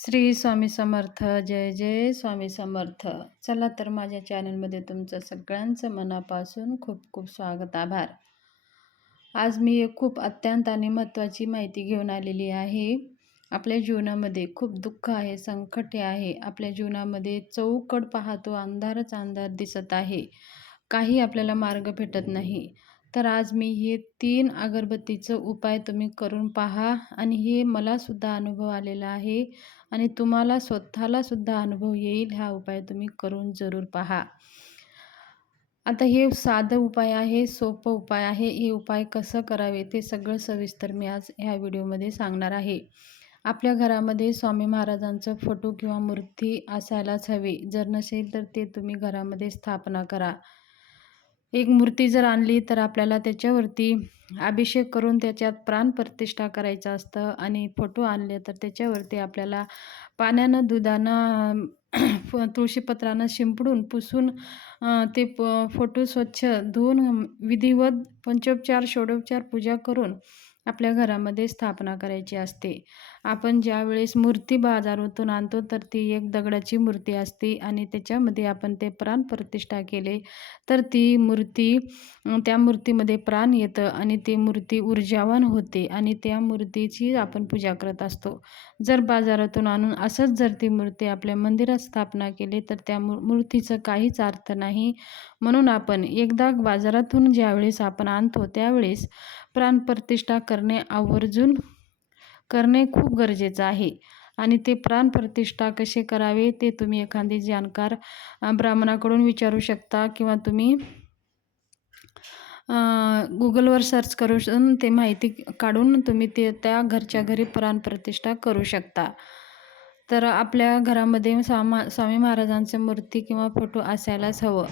श्री स्वामी समर्थ. जय जय स्वामी समर्थ. चला तर माझ्या चॅनलमध्ये तुमचं सगळ्यांचं मनापासून खूप खूप स्वागत, आभार. आज मी एक खूप अत्यंत आणि महत्त्वाची माहिती घेऊन आलेली आहे. आपल्या जीवनामध्ये खूप दुःख आहे, संकट आहे. आपल्या जीवनामध्ये चौकड पाहतो, अंधारच अंधार दिसत आहे. काही आपल्याला मार्ग भेटत नाही. तर आज मी हे 3 अगरबत्तीचं उपाय तुम्ही करून पहा आणि हे मलासुद्धा अनुभव आलेला आहे आणि तुम्हाला स्वतःलासुद्धा अनुभव येईल. हा उपाय तुम्ही करून जरूर पहा. आता हे साधं उपाय आहे, सोपं उपाय आहे. हे उपाय कसं करावे ते सगळं सविस्तर मी आज ह्या व्हिडिओमध्ये सांगणार आहे. आपल्या घरामध्ये स्वामी महाराजांचं फोटो किंवा मूर्ती असायलाच हवी. जर नसेल तर ते तुम्ही घरामध्ये स्थापना करा. एक मूर्ती जर आणली तर आपल्याला त्याच्यावरती अभिषेक करून त्याच्यात प्राणप्रतिष्ठा करायचं असतं आणि फोटो आणले तर त्याच्यावरती आपल्याला पाण्यानं, दुधानं, तुळशीपत्रानं शिंपडून पुसून ते फोटो स्वच्छ धुवून विधिवत पंचोपचार, षोडोपचार पूजा करून आपल्या घरामध्ये स्थापना करायची असते. आपण ज्यावेळेस मूर्ती बाजारातून आणतो तर ती एक दगडाची मूर्ती असते आणि त्याच्यामध्ये आपण ते प्राणप्रतिष्ठा केले तर ती मूर्ती त्या मूर्तीमध्ये प्राण येतं आणि ती मूर्ती ऊर्जावान होते आणि त्या मूर्तीची आपण पूजा करत असतो. जर बाजारातून आणून असंच जर ती मूर्ती आपल्या मंदिरात स्थापना केली तर त्या मूर्तीचं काहीच अर्थ नाही. म्हणून आपण एकदा बाजारातून ज्यावेळेस आपण आणतो त्यावेळेस प्राणप्रतिष्ठा आवर्जून करणे खूप गरजेचं आहे. आणि ते प्राणप्रतिष्ठा कसे करावे ते तुम्ही एखादी जाणकार ब्राह्मणाकडून विचारू शकता किंवा तुम्ही गुगलवर सर्च करून ते माहिती काढून तुम्ही ते त्या घरच्या घरी प्राणप्रतिष्ठा करू शकता. तर आपल्या घरामध्ये स्वामी महाराजांची मूर्ती किंवा फोटो असायलाच हवं.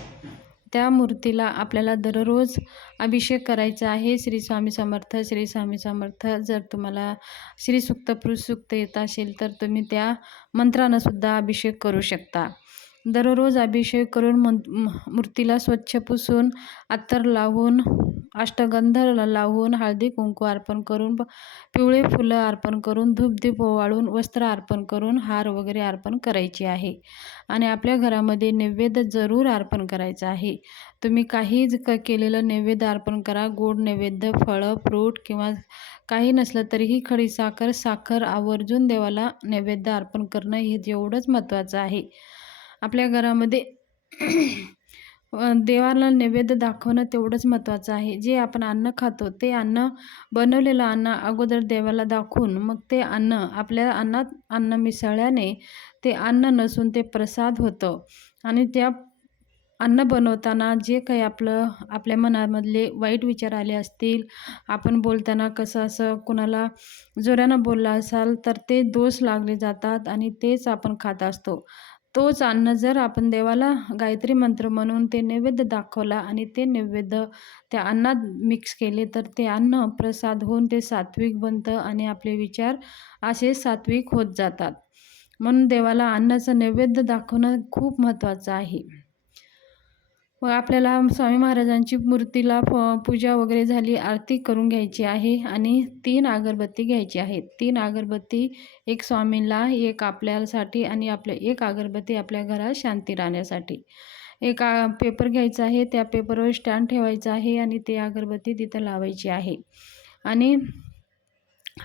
त्या मूर्तीला आपल्याला दररोज अभिषेक करायचा आहे. श्री स्वामी समर्थ, श्री स्वामी समर्थ. जर तुम्हाला श्री सूक्त, पुरुष सूक्त येत असेल तर तुम्ही त्या मंत्रानं सुद्धा अभिषेक करू शकता. दररोज अभिषेक करून मूर्तीला स्वच्छ पुसून, अत्तर लावून, अष्टगंध लावून, हळदी कुंकू अर्पण करून, पिवळे फुलं अर्पण करून, धूपदीप ओवाळून, वस्त्र अर्पण करून, हार वगैरे अर्पण करायची आहे. आणि आपल्या घरामध्ये नैवेद्य जरूर अर्पण करायचं आहे. तुम्ही काही केलेलं नैवेद्य अर्पण करा. गोड नैवेद्य, फळं, फ्रूट किंवा काही नसलं तरीही खडीसाखर, साखर आवर्जून देवाला नैवेद्य अर्पण करणं हे जेवढंच महत्त्वाचं आहे. आपल्या घरामध्ये देवाला नैवेद्य दाखवणं तेवढंच महत्त्वाचं आहे. जे आपण अन्न खातो ते अन्न, बनवलेलं अन्न अगोदर देवाला दाखवून मग ते अन्न आपल्या अन्नात अन्न मिसळल्याने ते अन्न नसून ते प्रसाद होतं. आणि त्या अन्न बनवताना जे काही आपल्या मनामधले वाईट विचार आले असतील, आपण बोलताना कसं असं कुणाला जोरानं बोलला असाल तर ते दोष लागले जातात आणि तेच आपण खात असतो. तोच अन्न जर आपण देवाला गायत्री मंत्र म्हणून ते नैवेद्य दाखवला आणि ते नैवेद्य त्या अन्नात मिक्स केले तर ते अन्न प्रसाद होऊन ते सात्विक बनतं आणि आपले विचार असे सात्विक होत जातात. म्हणून देवाला अन्नाचं नैवेद्य दाखवणं खूप महत्त्वाचं आहे. मग आपल्याला स्वामी महाराजांची मूर्तीला पूजा वगैरे झाली, आरती करून घ्यायची आहे आणि 3 अगरबत्ती घ्यायची आहे. 3 अगरबत्ती, एक स्वामींना, एक आपल्यासाठी आणि एक अगरबत्ती आपल्या घरात शांती राहण्यासाठी. एक पेपर घ्यायचा आहे, त्या पेपरवर स्टँड ठेवायचा आहे आणि ती अगरबत्ती तिथं लावायची आहे. आणि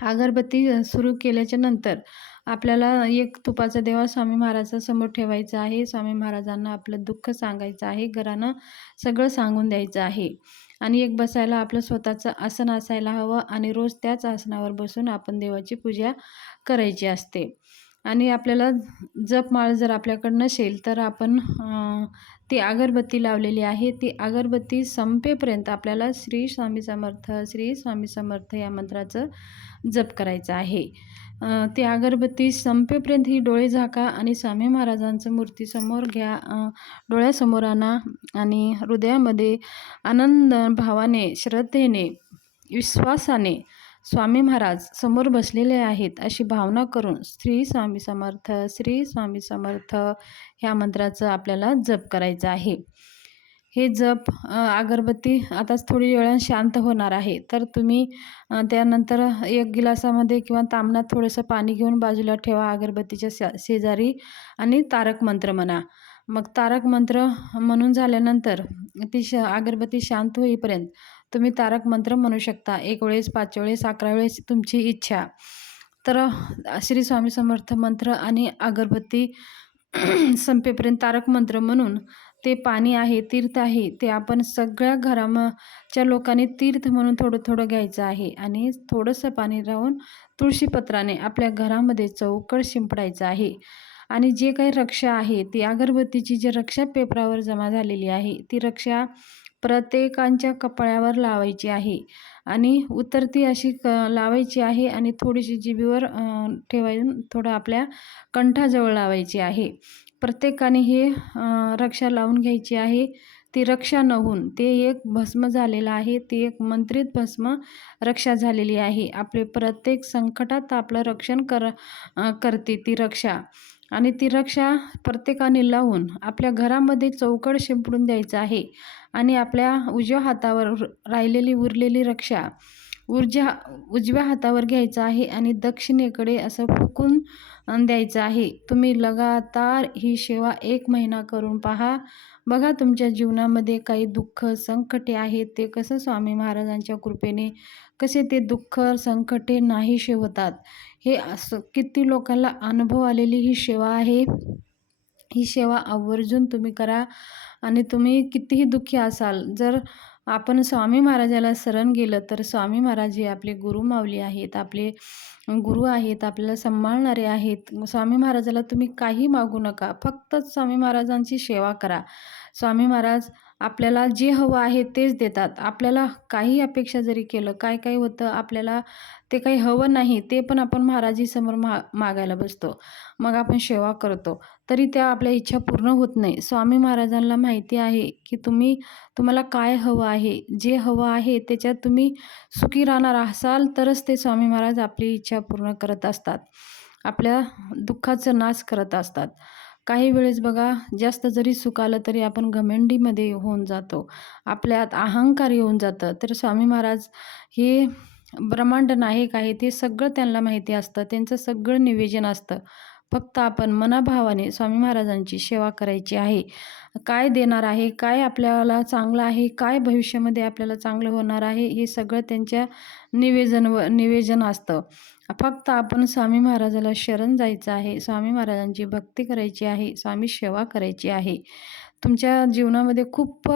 अगरबत्ती सुरू केल्याच्या नंतर आपल्याला एक तुपाचा दिवा स्वामी महाराजांसमोर ठेवायचा आहे. स्वामी महाराजांना आपलं दुःख सांगायचं आहे, घरानं सगळं सांगून द्यायचं आहे. आणि एक बसायला आपलं स्वतःचं आसन असायला हवं आणि रोज त्याच आसनावर बसून आपण देवाची पूजा करायची असते. आणि आपल्याला जपमाळ जर आपल्याकडं नसेल तर आपण ती अगरबत्ती लावलेली आहे, ती अगरबत्ती संपेपर्यंत आपल्याला श्री स्वामी समर्थ, श्री स्वामी समर्थ या मंत्राचं जप करायचं आहे. ती अगरबत्ती संपेपर्यंत ही डोळे झाका आणि स्वामी महाराजांचं मूर्तीसमोर घ्या, डोळ्यासमोर आणा आणि हृदयामध्ये आनंद भावाने, श्रद्धेने, विश्वासाने स्वामी महाराज समोर बसलेले आहेत अशी भावना करून श्री स्वामी समर्थ, श्री स्वामी समर्थ ह्या मंत्राचं आपल्याला जप करायचं आहे. हे जप अगरबत्ती आता थोडी वेळाने शांत होणार आहे. तर तुम्ही त्यानंतर एक गिलासामध्ये किंवा तामणात थोडंसं पाणी घेऊन बाजूला ठेवा अगरबत्तीच्या शेजारी आणि तारक मंत्र म्हणा. मग तारक मंत्र म्हणून झाल्यानंतर ती अगरबत्ती शांत होईपर्यंत तुम्ही तारक मंत्र म्हणू शकता. 1 वेळेस, 5 वेळेस, 11 वेळेस तुमची इच्छा. तर श्री स्वामी समर्थ मंत्र आणि अगरबत्ती संपेपर्यंत तारक मंत्र म्हणून ते पाणी आहे, तीर्थ आहे, ते आपण सगळ्या च्या लोकांनी तीर्थ म्हणून थोडं-थोडं घ्यायचं आहे आणि थोडंसं पाणी राहून तुळशीपत्राने आपल्या घरामध्ये चौकट शिंपडायचं आहे. आणि जे काही रक्षा आहे, ती अगरबत्तीची जी रक्षा पेपरावर जमा झालेली आहे, ती रक्षा प्रत्येकाच्या कपाळावर लावायची आहे आणि उतरती अशी लावायची आहे आणि थोडीशी जिभेवर थोडं आपल्या कंठाजवळ लावायची आहे. प्रत्येकाने हे रक्षा लावून घ्यायची आहे. ती रक्षा नव्हून ते एक भस्म झालेलं आहे. ती एक मंत्रित भस्म रक्षा झालेली आहे. आपले प्रत्येक संकटात आपलं रक्षण करते ती रक्षा. आणि ती रक्षा प्रत्येकाने लावून आपल्या घरामध्ये चौकट शिंपडून द्यायचं आहे आणि आपल्या उजव्या हातावर राहिलेली उरलेली रक्षा उजव्या हातावर घ्यायचं आहे आणि दक्षिणेकडे असं फुकून द्यायचं आहे. तुम्ही लगातार ही सेवा 1 महिना करून पहा. बघा तुमच्या जीवनामध्ये काही दुःख, संकटे आहेत ते कसं स्वामी महाराजांच्या कृपेने कसे ते दुःख, संकटे नाहीसे होतात. हे असं किती लोकांना अनुभव आलेली ही सेवा आहे. ही सेवा आवर्जून तुम्ही करा आणि तुम्ही कितीही दुःखी असाल, जर आपण स्वामी महाराजाला शरण गेलं तर स्वामी महाराज हे आपले गुरुमाऊली आहेत, आपले गुरु आहेत, आपल्याला सांभाळणारे आहेत. स्वामी महाराजाला तुम्ही काही मागू नका, फक्त स्वामी महाराजांची सेवा करा. स्वामी महाराज आपल्याला जे हवं आहे तेच देतात. आपल्याला काही अपेक्षा जरी केलं, काय होतं आपल्याला ते काही हवं नाही, ते पण आपण महाराजांसमोर मागायला बसतो. मग आपण सेवा करतो, तरी त्या आपल्या इच्छा पूर्ण होत नाही. स्वामी महाराजांना माहिती आहे की तुम्हाला काय हवं आहे. जे हवं आहे त्याच्यात तुम्ही सुखी राहणार असाल तरच ते स्वामी महाराज आपली इच्छा पूर्ण करत असतात. आपल्या दुःखाचा नाश करत असतात. काही वेळेस बघा, जास्त जरी सुख आलं तरी आपण घमंडीमध्ये होऊन जातो. आपल्यात अहंकार येऊन जातं. तर स्वामी महाराज हे ब्रह्मांड नायक आहे, ते सगळं त्यांना माहिती असतं. त्यांचं सगळं नियोजन असतं. फक्त आपण मनाभावाने स्वामी महाराजांची सेवा करायची आहे. काय देणार आहे, काय आपल्याला चांगलं आहे, काय भविष्यामध्ये आपल्याला चांगलं होणार आहे, हे सगळं त्यांच्या नियोजन असतं. फक्त आपण स्वामी महाराजाला शरण जायचं आहे, स्वामी महाराजांची भक्ती करायची आहे, स्वामी सेवा करायची आहे. तुमच्या जीवनामध्ये खूप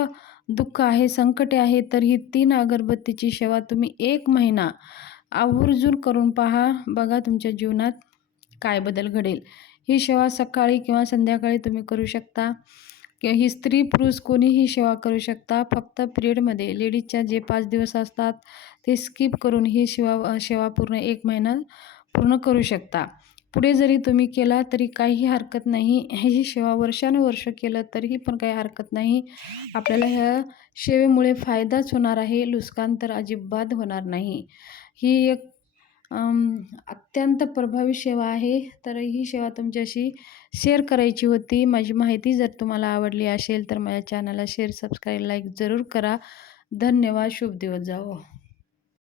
दुःख आहे, संकटे आहे, तर ही 3 अगरबत्तीची सेवा तुम्ही 1 महिना आवर्जून करून पहा. बघा तुमच्या जीवनात काय बदल घडेल. ही सेवा सकाळी किंवा संध्याकाळी तुम्ही करू शकता किंवा ही स्त्री पुरुष कोणीही सेवा करू शकता. फक्त पिरियडमध्ये लेडीजच्या जे 5 दिवस असतात ते स्किप करून ही सेवा पूर्ण 1 महिना पूर्ण करू शकता. पुढे जरी तुम्ही केला तरी काही हरकत नाही. ही सेवा वर्षानुवर्ष केलं तरीही पण काही हरकत नाही. आपल्याला ह्या सेवेमुळे फायदाच होणार आहे, नुकसान तर अजिबात होणार नाही. ही एक अत्यंत प्रभावी सेवा आहे. तर ही सेवा तुमच्याशी शेअर करायची होती. माझी माहिती जर तुम्हाला आवडली असेल तर माझ्या चॅनलला शेअर, सबस्क्राईब, लाईक जरूर करा. धन्यवाद. शुभ दिवस जावो.